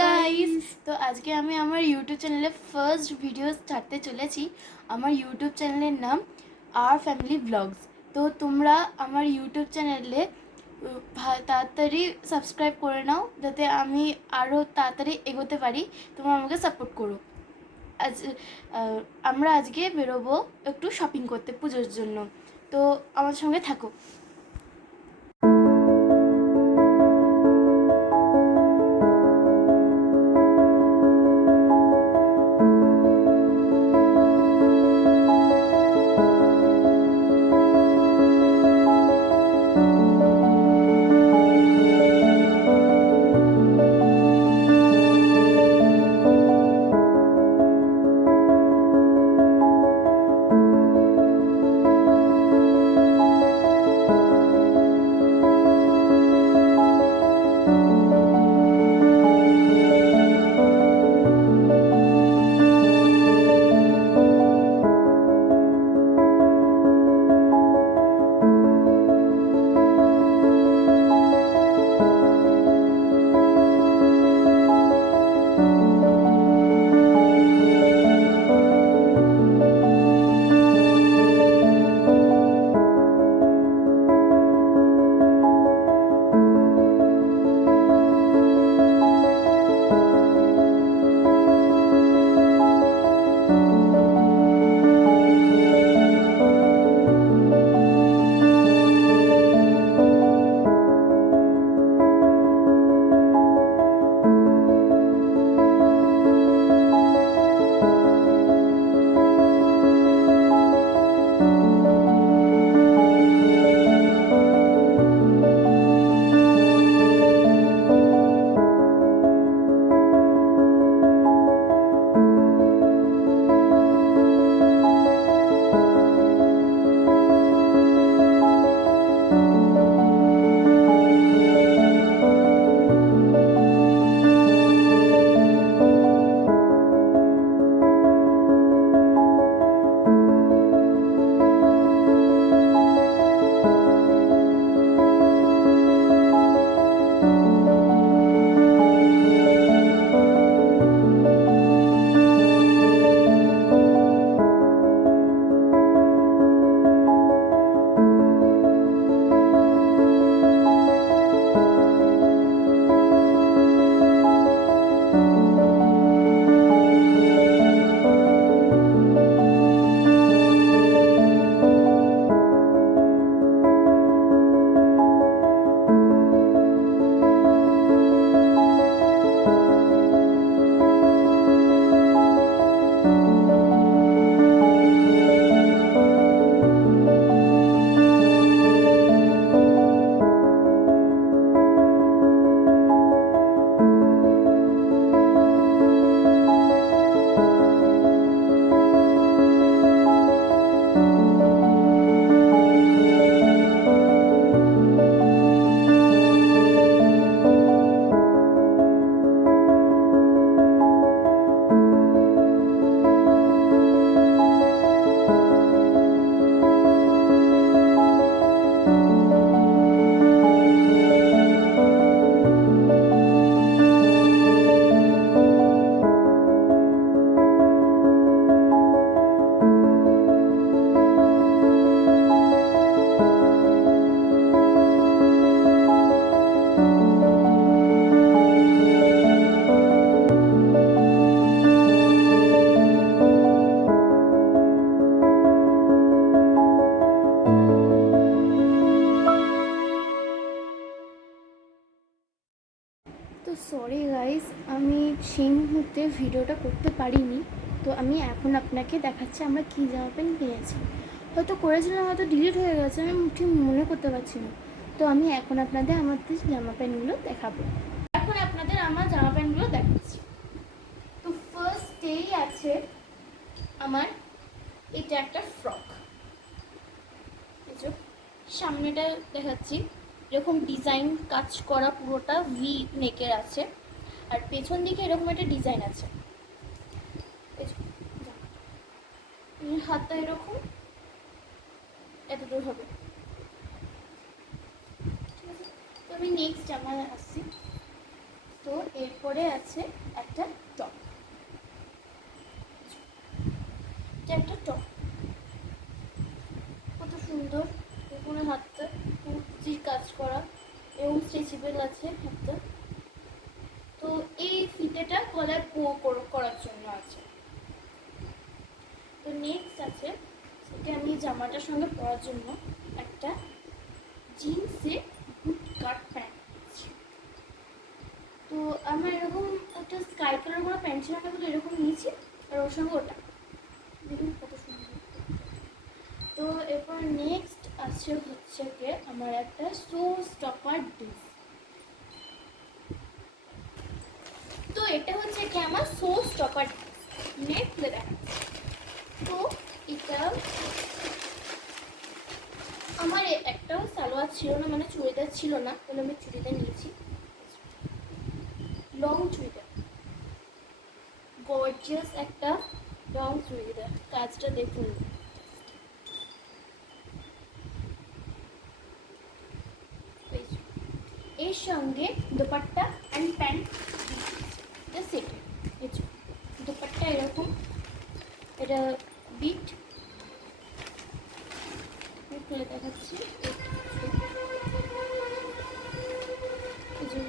Guys, তো আজকে আমি আমার ইউটিউব চ্যানেলে ফার্স্ট ভিডিও ছাড়তে চলেছি। আমার ইউটিউব চ্যানেলের নাম আর ফ্যামিলি ব্লগস। তো তোমরা আমার ইউটিউব চ্যানেলে তাড়াতাড়ি সাবস্ক্রাইব করে নাও, যাতে আমি আরও তাড়াতাড়ি এগোতে পারি। তোমরা আমাকে সাপোর্ট করো। আজ আমরা আজকে বেরোবো একটু শপিং করতে পুজোর জন্য, তো আমার সঙ্গে থাকো। তো সরি গাইস, আমি সেই মুহূর্তে ভিডিওটা করতে পারিনি। তো আমি এখন আপনাকে দেখাচ্ছি আমরা কী জামা প্যান্ট কিনেছি। হয়তো করেছিলাম, হয়তো ডিলিট হয়ে গেছে, আমি ঠিক মনে করতে পারছি না। তো আমি এখন আপনাদের আমাদের জামা প্যান্টগুলো দেখাবো। এখন আপনাদের আমার জামা প্যান্টগুলো দেখাচ্ছি। তো ফার্স্টেই আছে আমার এটা একটা ফ্রক। সামনেটা দেখাচ্ছি, এরকম ডিজাইন কাজ করা, পুরোটা ভি নেকের আছে, আর পেছন দিকে এরকম একটা ডিজাইন আছে। হাতটা এরকম এতদূর হবে। ঠিক আছে, তো আমি নেক্সট জামা আসছি। তো এরপরে আছে একটা টপ, এটা একটা টপ, কত সুন্দর দেখুন হাতটা কুচির কাজ করা এবং স্ট্রেচেবল আছে হাতটা। তো এই ফিতেটা গলায় পো করার জন্য আছে। তো নেক্সট আছে সেটা আমি জামাটার সঙ্গে পরার জন্য একটা জিন্সে বুট কাট প্যান্ট। তো আমার এরকম একটা স্কাই কালার করা প্যান্ট ছিল, আমি কিন্তু এরকম নিয়েছি আর ওর সঙ্গে ওটা দেখুন কত সুন্দর। তো এরপর নেক্সট আছে হচ্ছে গিয়ে আমার একটা শো স্টপার ড্রেস। তো এটা হচ্ছে কি আমার শো স্টপার নেক্সট দেখা। তো এটা আমার একটাও সালোয়ার ছিল না, মানে চুড়িদার ছিল না, তাহলে আমি চুড়িদার নিয়েছি, লং চুড়িদার, গর্জিয়াস একটা লং চুড়িদার। কাজটা দেখুন, এর সঙ্গে dupatta and pant set. Dupatta এরকম, এটা বিট খুলে দেখাচ্ছি।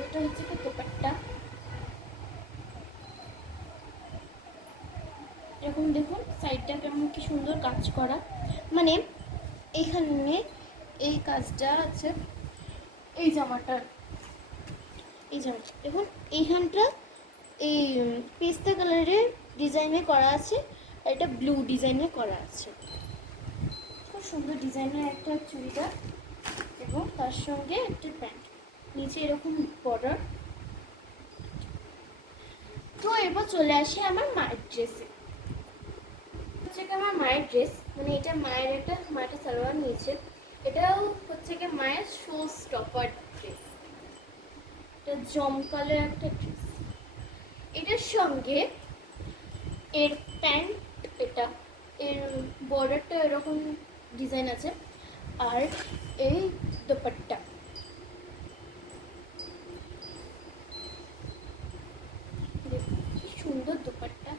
এটা হচ্ছে কি দোপাট্টা, এরকম দেখুন সাইডটা কেমন কি সুন্দর কাজ করা, মানে এইখানে এই কাজটা আছে এই জামাটার, এই জামাটা দেখুন এইখানটা এই পেস্তা কালারের ডিজাইনে করা আছে, আর এটা ব্লু ডিজাইনে করা আছে। খুব সুন্দর ডিজাইনের একটা চুড়িদার এবং তার সঙ্গে একটা প্যান্ট, নিচে এরকম বর্ডার। তো এবার চলে আসি আমার মায়ের ড্রেসে। হচ্ছে কি আমার মায়ের ড্রেস, মানে এটা মায়ের একটা সালোয়ার নিয়েছে, এটাও হচ্ছে কি মায়ের শো স্টপার ড্রেস, এটা জমকালো একটা ড্রেস। এটার সঙ্গে এর প্যান্ট, এটা এর বর্ডারটা এরকম ডিজাইন আছে, আর এই দোপাট্টা, দেখুন কি সুন্দর দোপাট্টা,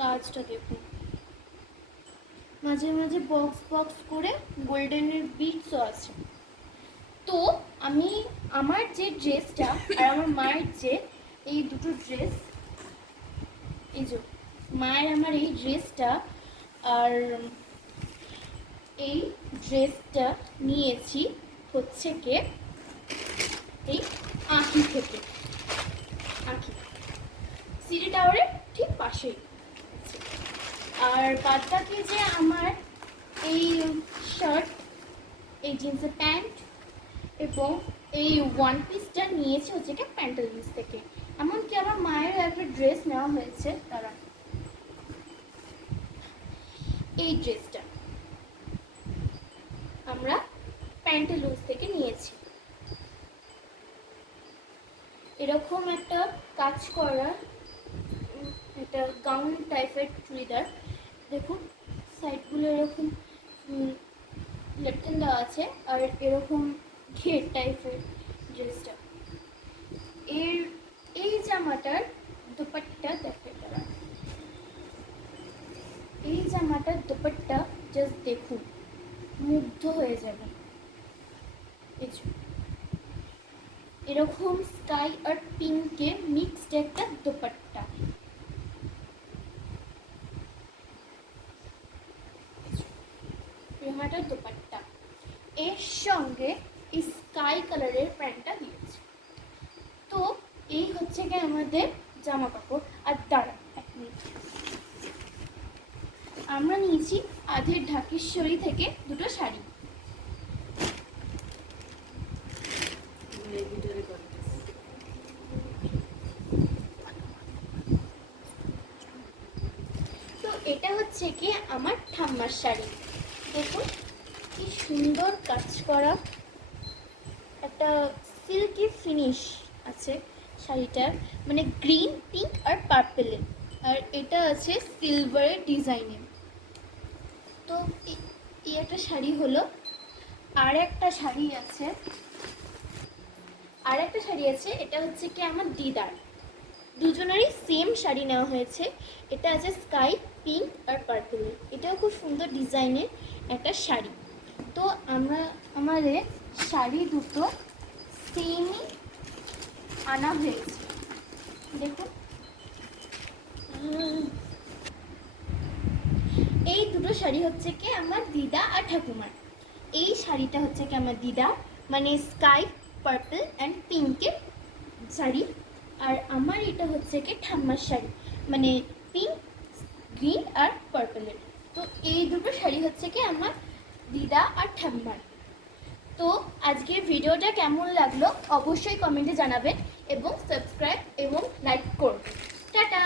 কাজটা দেখুন, মাঝে মাঝে বক্স বক্স করে গোল্ডেনের বিটসও আছে। তো আমি আমার যে ড্রেসটা আর আমার মায়ের যে এই দুটো ড্রেস, এই যে মায়ের আমার এই ড্রেসটা আর এই ড্রেসটা নিয়েছি হচ্ছে কে এই আঁখি থেকে, আঁখি সিটি টাওয়ারের ঠিক পাশেই। আর বাদ বাকি যে আমার এই শার্ট, এই জিন্সের প্যান্ট এবং এই ওয়ান পিসটা নিয়েছি হচ্ছে কি প্যান্টালুন্স থেকে। এমনকি আমার মায়ের একটা ড্রেস নেওয়া হয়েছে, তারা এই ড্রেসটা আমরা প্যান্টালুন্স থেকে নিয়েছি। এরকম একটা কাজ করা একটা গাউন টাইপের চুড়িদার, দেখুন সাইডগুলো এরকম লেফটেন দেওয়া আছে, আর এরকম ঘের টাইপের ড্রেসটা। এই জামাটার দোপাট্টা দেখতে পারা, এই জামাটার দোপাট্টা জাস্ট দেখুন, মুগ্ধ হয়ে যাবে। এরকম স্কাই আর পিঙ্কে মিক্সড একটা দোপাট্টা, জামাটার দোপাট্টা এর সঙ্গে এই স্কাই কালারের প্যান্টটা দিয়েছে। তো এই হচ্ছে কি আমাদের জামা কাপড়। আর দাঁড়া এক মিনিট, আমরা নিয়েছি আধের ঢাকেশ্বরী থেকে দুটো শাড়ি। তো এটা হচ্ছে কি আমার ঠাম্মার শাড়ি, দেখুন কি সুন্দর কাজ করা, একটা সিল্কি ফিনিশ আছে শাড়িটার, মানে গ্রিন, পিঙ্ক আর পার্পেলে, আর এটা আছে সিলভারের ডিজাইনে। তো এই একটা শাড়ি হলো। আর একটা শাড়ি আছে, আর একটা শাড়ি আছে, এটা হচ্ছে কি আমার দিদার, দুজনেরই সেম শাড়ি নেওয়া হয়েছে। এটা আছে স্কাই পিঙ্ক আর পার্পলের, এটাও খুব সুন্দর ডিজাইনের একটা শাড়ি। তো আমাদের শাড়ি দুটো সেমই আনা হয়েছে, দেখুন। এই দুটো শাড়ি হচ্ছে কি আমার দিদা আর ঠাকুমার। এই শাড়িটা হচ্ছে কি আমার দিদা, মানে স্কাই পার্পল অ্যান্ড পিঙ্কের শাড়ি। আর আমার এটা হচ্ছে কি ঠাম্মার শাড়ি, মানে পিঙ্ক গ্রিন আর পার্পলের। তো এই দুটো শাড়ি হচ্ছে কি আমার দিদা আর ঠাম্মার। তো আজকের ভিডিওটা কেমন লাগলো অবশ্যই কমেন্টে জানাবেন এবং সাবস্ক্রাইব এবং লাইক করবেন। টাটা।